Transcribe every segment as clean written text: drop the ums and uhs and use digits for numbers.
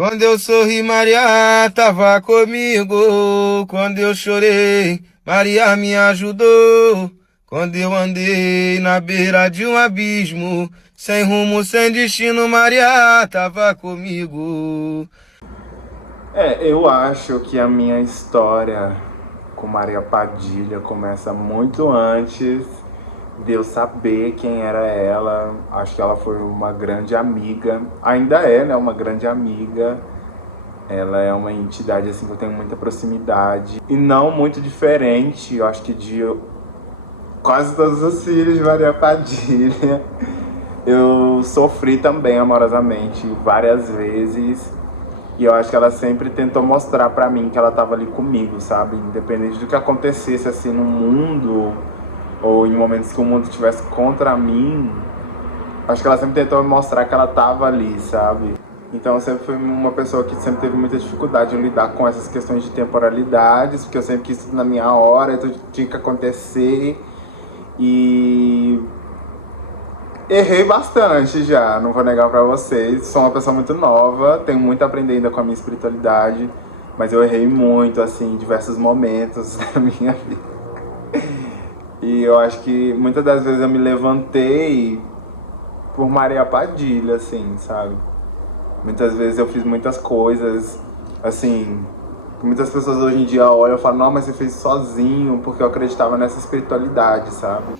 Quando eu sorri, Maria tava comigo. Quando eu chorei, Maria me ajudou. Quando eu andei na beira de um abismo, sem rumo, sem destino, Maria tava comigo. Eu acho que a minha história com Maria Padilha começa muito antes de eu saber quem era ela. Acho que ela foi uma grande amiga, ainda é, né, uma grande amiga. Ela é uma entidade assim que eu tenho muita proximidade e não muito diferente, eu acho que de quase todos os filhos de Maria Padilha. Eu sofri também amorosamente várias vezes. E eu acho que ela sempre tentou mostrar pra mim que ela tava ali comigo, sabe? Independente do que acontecesse assim no mundo, ou em momentos que o mundo estivesse contra mim, acho que ela sempre tentou mostrar que ela tava ali, sabe? Então eu sempre fui uma pessoa que sempre teve muita dificuldade em lidar com essas questões de temporalidades, porque eu sempre quis tudo na minha hora, tudo tinha que acontecer. E errei bastante já, não vou negar pra vocês. Sou uma pessoa muito nova, tenho muito a aprender ainda com a minha espiritualidade, mas eu errei muito, assim, em diversos momentos da minha vida. E eu acho que muitas das vezes eu me levantei por Maria Padilha, assim, sabe? Muitas vezes eu fiz muitas coisas, assim, que muitas pessoas hoje em dia olham e falam, não, mas você fez sozinho, porque eu acreditava nessa espiritualidade, sabe?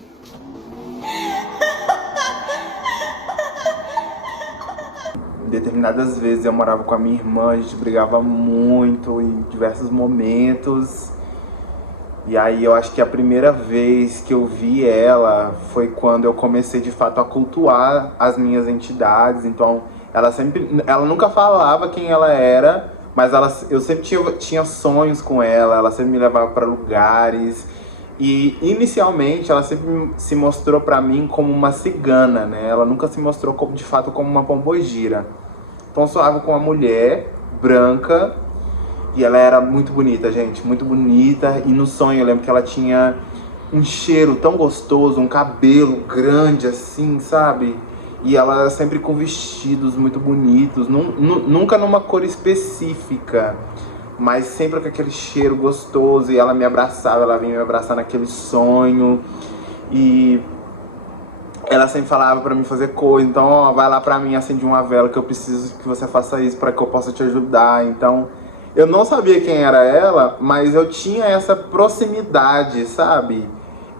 Determinadas vezes eu morava com a minha irmã, a gente brigava muito em diversos momentos. E aí eu acho que a primeira vez que eu vi ela foi quando eu comecei de fato a cultuar as minhas entidades. Então ela nunca falava quem ela era, mas eu sempre tinha sonhos com ela, ela sempre me levava para lugares. E inicialmente ela sempre se mostrou para mim como uma cigana, né? Ela nunca se mostrou de fato como uma pombogira. Então soava com uma mulher branca e ela era muito bonita, gente, muito bonita. E no sonho eu lembro que ela tinha um cheiro tão gostoso, um cabelo grande assim, sabe? E ela era sempre com vestidos muito bonitos, nunca numa cor específica, mas sempre com aquele cheiro gostoso. E ela me abraçava, ela vinha me abraçar naquele sonho. E ela sempre falava pra mim fazer coisa, então, ó, vai lá pra mim, acende uma vela que eu preciso que você faça isso pra que eu possa te ajudar. Então, eu não sabia quem era ela, mas eu tinha essa proximidade, sabe?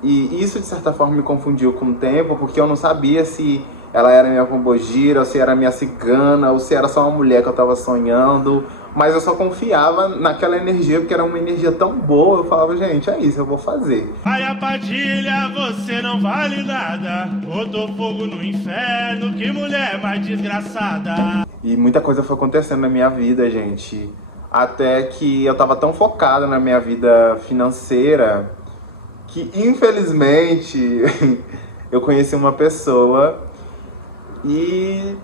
E isso, de certa forma, me confundiu com o tempo, porque eu não sabia se ela era minha pombogira, ou se era minha cigana, ou se era só uma mulher que eu tava sonhando. Mas eu só confiava naquela energia, porque era uma energia tão boa. Eu falava, gente, é isso, eu vou fazer. Maria Padilha, você não vale nada. Botou fogo no inferno, que mulher mais desgraçada. E muita coisa foi acontecendo na minha vida, gente. Até que eu tava tão focado na minha vida financeira que, infelizmente, eu conheci uma pessoa e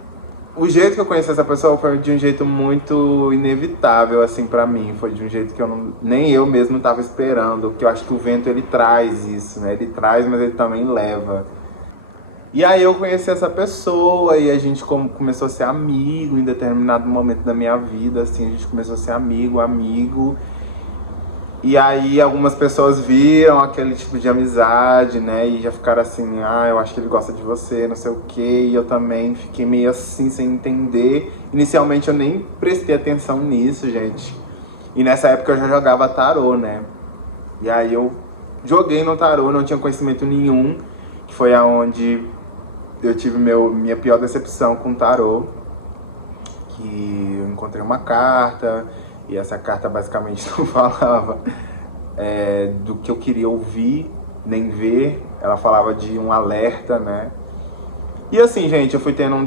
o jeito que eu conheci essa pessoa foi de um jeito muito inevitável, assim, pra mim. Foi de um jeito que nem eu mesmo tava esperando. Que eu acho que o vento, ele traz isso, né? Ele traz, mas ele também leva. E aí eu conheci essa pessoa e a gente começou a ser amigo em determinado momento da minha vida, assim, a gente começou a ser amigo. E aí algumas pessoas viram aquele tipo de amizade, né, e já ficaram assim, ah, eu acho que ele gosta de você, não sei o quê, e eu também fiquei meio assim, sem entender. Inicialmente eu nem prestei atenção nisso, gente. E nessa época eu já jogava tarô, né, e aí eu joguei no tarô, não tinha conhecimento nenhum, que foi aonde eu tive minha pior decepção com o tarô, que eu encontrei uma carta, e essa carta basicamente não falava do que eu queria ouvir, nem ver. Ela falava de um alerta, né? E assim, gente, eu fui tendo uma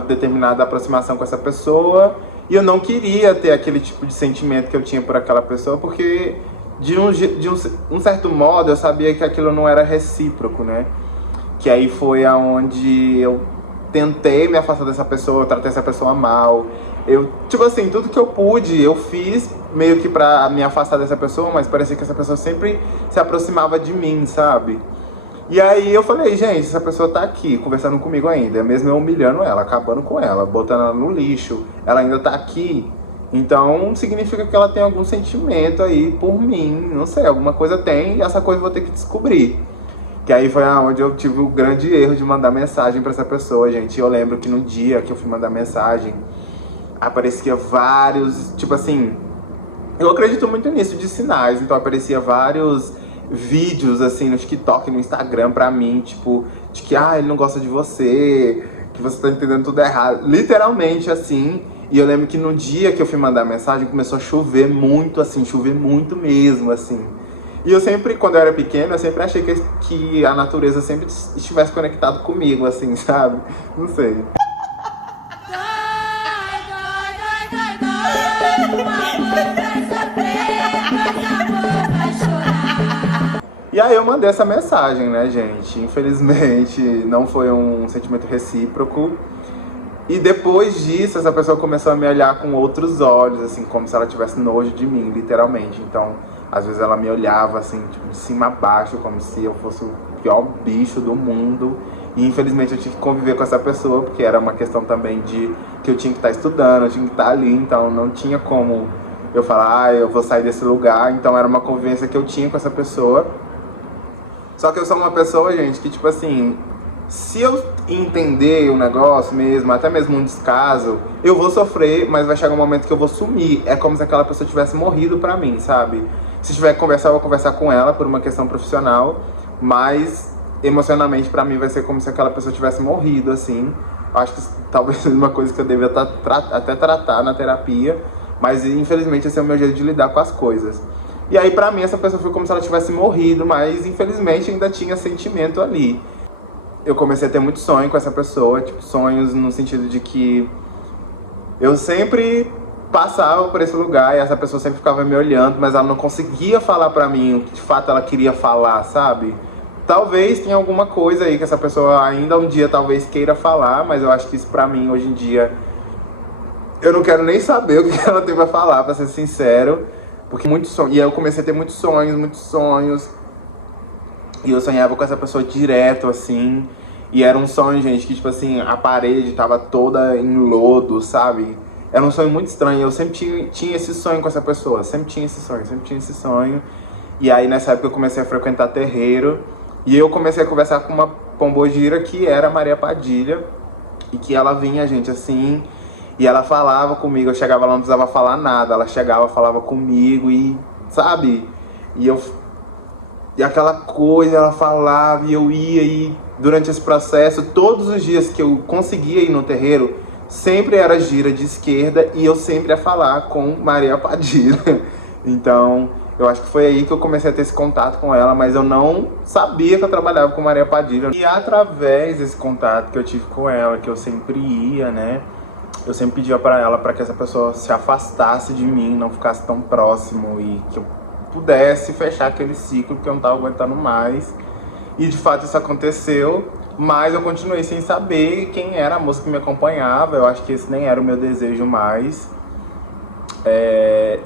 determinada aproximação com essa pessoa, e eu não queria ter aquele tipo de sentimento que eu tinha por aquela pessoa, porque de um certo modo eu sabia que aquilo não era recíproco, né? Que aí foi aonde eu tentei me afastar dessa pessoa, eu tratei essa pessoa mal. Eu, tipo assim, tudo que eu pude, eu fiz meio que pra me afastar dessa pessoa, mas parecia que essa pessoa sempre se aproximava de mim, sabe? E aí eu falei, gente, essa pessoa tá aqui conversando comigo ainda, mesmo eu humilhando ela, acabando com ela, botando ela no lixo, ela ainda tá aqui. Então significa que ela tem algum sentimento aí por mim, não sei, alguma coisa tem e essa coisa eu vou ter que descobrir. Que aí foi onde eu tive o grande erro de mandar mensagem pra essa pessoa, gente. Eu lembro que no dia que eu fui mandar mensagem, aparecia vários, tipo assim, eu acredito muito nisso de sinais, então aparecia vários vídeos assim no TikTok, no Instagram pra mim, tipo, de que ele não gosta de você, que você tá entendendo tudo errado, literalmente assim. E eu lembro que no dia que eu fui mandar mensagem começou a chover muito, assim, chover muito mesmo, assim. E eu sempre, quando eu era pequeno, eu sempre achei que a natureza sempre estivesse conectado comigo, assim, sabe? Não sei. E aí eu mandei essa mensagem, né, gente? Infelizmente não foi um sentimento recíproco. E depois disso, essa pessoa começou a me olhar com outros olhos, assim, como se ela tivesse nojo de mim, literalmente. Então, às vezes ela me olhava, assim, tipo, de cima a baixo, como se eu fosse o pior bicho do mundo. E infelizmente eu tive que conviver com essa pessoa, porque era uma questão também de que eu tinha que estar estudando, eu tinha que estar ali, então não tinha como eu falar, eu vou sair desse lugar. Então era uma convivência que eu tinha com essa pessoa. Só que eu sou uma pessoa, gente, que tipo assim, se eu entender o negócio mesmo, até mesmo um descaso, eu vou sofrer, mas vai chegar um momento que eu vou sumir. É como se aquela pessoa tivesse morrido pra mim, sabe? Se tiver que conversar, eu vou conversar com ela por uma questão profissional, mas emocionalmente pra mim vai ser como se aquela pessoa tivesse morrido, assim. Acho que talvez seja uma coisa que eu devia até tratar na terapia, mas infelizmente esse é o meu jeito de lidar com as coisas. E aí pra mim essa pessoa foi como se ela tivesse morrido, mas infelizmente ainda tinha sentimento ali. Eu comecei a ter muito sonho com essa pessoa, tipo, sonhos no sentido de que eu sempre passava por esse lugar e essa pessoa sempre ficava me olhando, mas ela não conseguia falar pra mim o que de fato ela queria falar, sabe? Talvez tenha alguma coisa aí que essa pessoa ainda um dia talvez queira falar, mas eu acho que isso pra mim hoje em dia eu não quero nem saber o que ela tem pra falar, pra ser sincero, porque muitos sonhos. E aí eu comecei a ter muitos sonhos. E eu sonhava com essa pessoa direto, assim. E era um sonho, gente, que, tipo assim, a parede tava toda em lodo, sabe? Era um sonho muito estranho. Eu sempre tinha esse sonho com essa pessoa. Sempre tinha esse sonho. E aí, nessa época, eu comecei a frequentar terreiro. E eu comecei a conversar com uma pombogira que era a Maria Padilha. E que ela vinha, gente, assim... E ela falava comigo. Eu chegava lá, não precisava falar nada. Ela chegava, falava comigo e... Sabe? E aquela coisa, ela falava e eu ia, e durante esse processo, todos os dias que eu conseguia ir no terreiro, sempre era gira de esquerda e eu sempre ia falar com Maria Padilha. Então, eu acho que foi aí que eu comecei a ter esse contato com ela, mas eu não sabia que eu trabalhava com Maria Padilha. E através desse contato que eu tive com ela, que eu sempre ia, né, eu sempre pedia pra ela para que essa pessoa se afastasse de mim, não ficasse tão próximo e que eu pudesse fechar aquele ciclo que eu não tava aguentando mais. E de fato isso aconteceu, mas eu continuei sem saber quem era a moça que me acompanhava. Eu acho que esse nem era o meu desejo mais.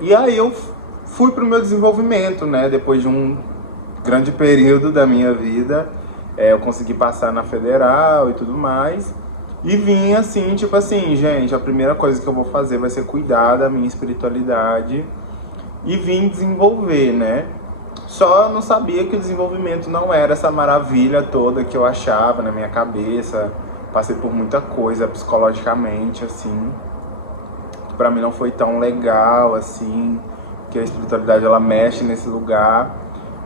E aí eu fui pro meu desenvolvimento, né? Depois de um grande período da minha vida, eu consegui passar na federal e tudo mais. E vim assim, tipo assim, gente, a primeira coisa que eu vou fazer vai ser cuidar da minha espiritualidade. E vim desenvolver, né? Só eu não sabia que o desenvolvimento não era essa maravilha toda que eu achava na minha cabeça. Passei por muita coisa psicologicamente, assim, que pra mim não foi tão legal, assim, que a espiritualidade ela mexe nesse lugar.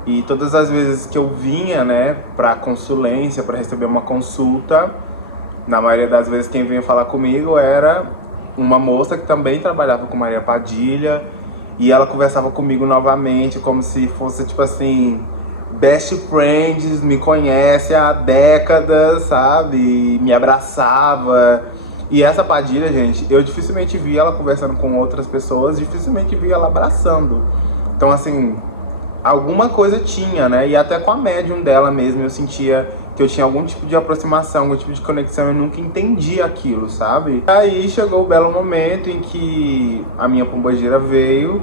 E todas as vezes que eu vinha, né, pra consulência, pra receber uma consulta, na maioria das vezes quem vinha falar comigo era uma moça que também trabalhava com Maria Padilha. E ela conversava comigo novamente, como se fosse, tipo assim, best friends, me conhece há décadas, sabe? Me abraçava. E essa Padilha, gente, eu dificilmente via ela conversando com outras pessoas, dificilmente via ela abraçando. Então, assim, alguma coisa tinha, né? E até com a médium dela mesmo, eu sentia que eu tinha algum tipo de aproximação, algum tipo de conexão, eu nunca entendi aquilo, sabe? Aí chegou o belo momento em que a minha pombogira veio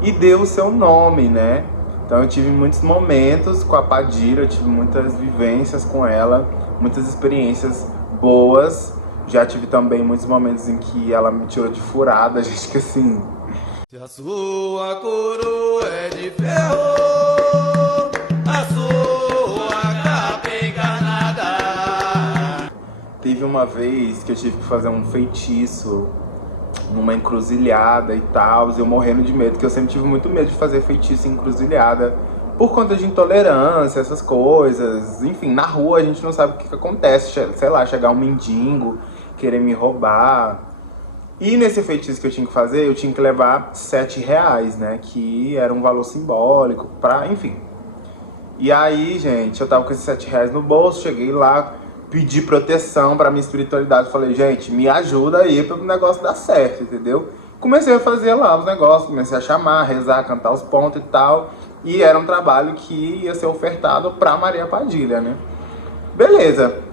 e deu o seu nome, né? Então eu tive muitos momentos com a Padilha, eu tive muitas vivências com ela, muitas experiências boas. Já tive também muitos momentos em que ela me tirou de furada, gente, que assim... Se a sua coroa é de ferro, a sua capa é encarnada. Teve uma vez que eu tive que fazer um feitiço numa encruzilhada e tal, eu morrendo de medo, porque eu sempre tive muito medo de fazer feitiço em encruzilhada, por conta de intolerância, essas coisas. Enfim, na rua a gente não sabe o que acontece, sei lá, chegar um mendigo, querer me roubar. E nesse feitiço que eu tinha que fazer, eu tinha que levar R$7, né, que era um valor simbólico, enfim. E aí, gente, eu tava com esses R$7 no bolso, cheguei lá, pedi proteção pra minha espiritualidade, falei, gente, me ajuda aí para o negócio dar certo, entendeu? Comecei a fazer lá os negócios, comecei a chamar, rezar, cantar os pontos e tal, e era um trabalho que ia ser ofertado pra Maria Padilha, né? Beleza.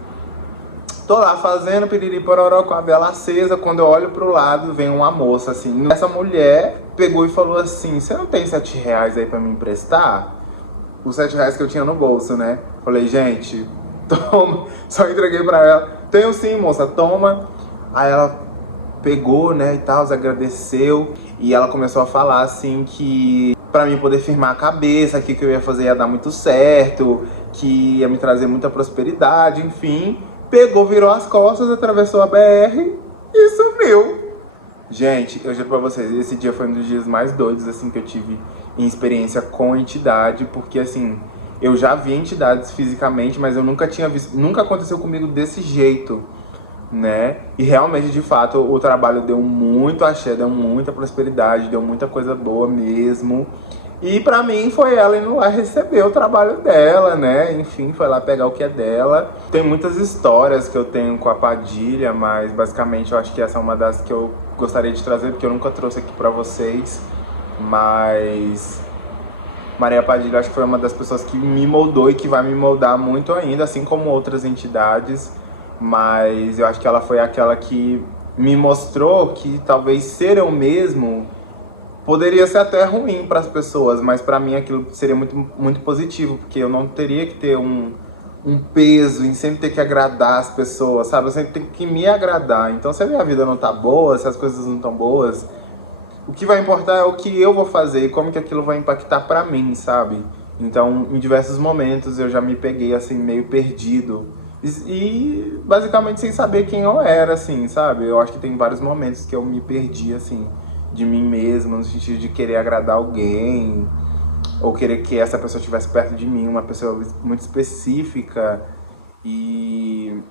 Tô lá fazendo piriri pororó com a vela acesa, quando eu olho pro lado, vem uma moça assim. Essa mulher pegou e falou assim, você não tem R$7 aí pra me emprestar? Os R$7 que eu tinha no bolso, né? Falei, gente, toma. Só entreguei pra ela. Tenho sim, moça, toma. Aí ela pegou, né, e tal, agradeceu. E ela começou a falar assim que pra mim poder firmar a cabeça, que o que eu ia fazer ia dar muito certo, que ia me trazer muita prosperidade, enfim. Pegou, virou as costas, atravessou a BR e sumiu. Gente, eu juro pra vocês, esse dia foi um dos dias mais doidos, assim, que eu tive em experiência com entidade, porque, assim, eu já vi entidades fisicamente, mas eu nunca tinha visto, nunca aconteceu comigo desse jeito, né? E realmente, de fato, o trabalho deu muito axé, deu muita prosperidade, deu muita coisa boa mesmo. E pra mim foi ela indo lá receber o trabalho dela, né? Enfim, foi lá pegar o que é dela. Tem muitas histórias que eu tenho com a Padilha, mas basicamente eu acho que essa é uma das que eu gostaria de trazer, porque eu nunca trouxe aqui pra vocês. Mas Maria Padilha acho que foi uma das pessoas que me moldou e que vai me moldar muito ainda, assim como outras entidades. Mas eu acho que ela foi aquela que me mostrou que talvez ser eu mesmo poderia ser até ruim para as pessoas, mas para mim aquilo seria muito, muito positivo, porque eu não teria que ter um peso em sempre ter que agradar as pessoas, sabe? Eu sempre tenho que me agradar. Então, se a minha vida não tá boa, se as coisas não estão boas, o que vai importar é o que eu vou fazer e como que aquilo vai impactar para mim, sabe? Então, em diversos momentos eu já me peguei assim meio perdido e basicamente sem saber quem eu era, assim, sabe? Eu acho que tem vários momentos que eu me perdi assim de mim mesmo, no sentido de querer agradar alguém, ou querer que essa pessoa estivesse perto de mim, uma pessoa muito específica. E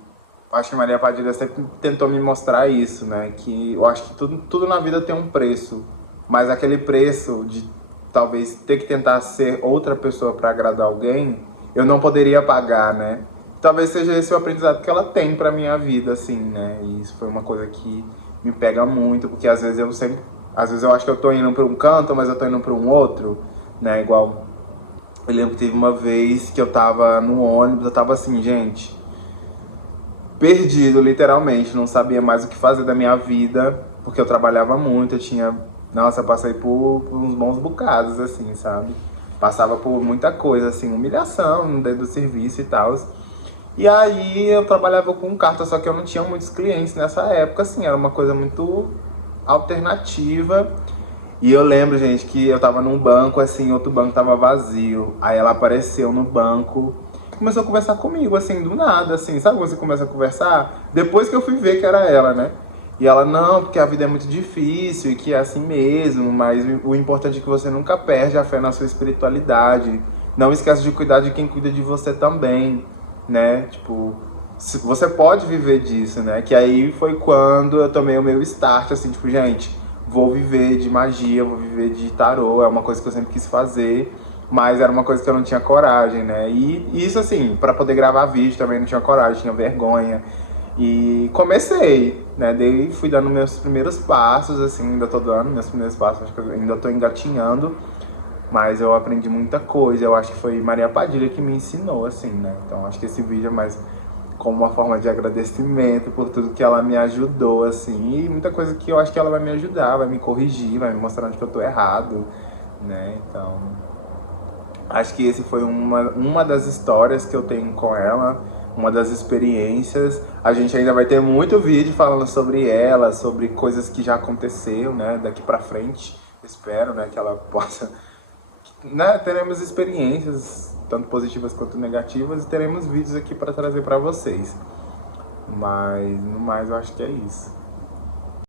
acho que Maria Padilha sempre tentou me mostrar isso, né? Que eu acho que tudo na vida tem um preço, mas aquele preço de talvez ter que tentar ser outra pessoa para agradar alguém, eu não poderia pagar, né? Talvez seja esse o aprendizado que ela tem pra minha vida, assim, né? E isso foi uma coisa que me pega muito, porque às vezes eu acho que eu tô indo pra um canto, mas eu tô indo pra um outro, né? Igual, eu lembro que teve uma vez que eu tava no ônibus, eu tava assim, gente, perdido, literalmente, não sabia mais o que fazer da minha vida, porque eu trabalhava muito, eu passei por uns bons bocados, assim, sabe? Passava por muita coisa, assim, humilhação dentro do serviço e tal. E aí eu trabalhava com carta, só que eu não tinha muitos clientes nessa época, assim, era uma coisa muito alternativa. E eu lembro, gente, que eu tava num banco, assim, outro banco tava vazio. Aí ela apareceu no banco, começou a conversar comigo, assim, do nada, assim, sabe quando você começa a conversar? Depois que eu fui ver que era ela, né? E ela, não, porque a vida é muito difícil e que é assim mesmo, mas o importante é que você nunca perde a fé na sua espiritualidade. Não esquece de cuidar de quem cuida de você também, né? Tipo, você pode viver disso, né? Que aí foi quando eu tomei o meu start, assim, tipo, gente, vou viver de magia, vou viver de tarô, é uma coisa que eu sempre quis fazer, mas era uma coisa que eu não tinha coragem, né? E isso, assim, pra poder gravar vídeo também não tinha coragem, tinha vergonha. E comecei, né? Daí fui dando meus primeiros passos, assim, ainda tô dando meus primeiros passos, acho que eu ainda tô engatinhando, mas eu aprendi muita coisa. Eu acho que foi Maria Padilha que me ensinou, assim, né? Então acho que esse vídeo é mais como uma forma de agradecimento por tudo que ela me ajudou, assim, e muita coisa que eu acho que ela vai me ajudar, vai me corrigir, vai me mostrar onde que eu tô errado, né? Então, Acho que esse foi uma das histórias que eu tenho com ela, uma das experiências. A gente ainda vai ter muito vídeo falando sobre ela, sobre coisas que já aconteceu, né, daqui pra frente. Espero, né, que ela possa... Né, teremos experiências, tanto positivas quanto negativas, e teremos vídeos aqui para trazer para vocês. Mas, no mais, eu acho que é isso.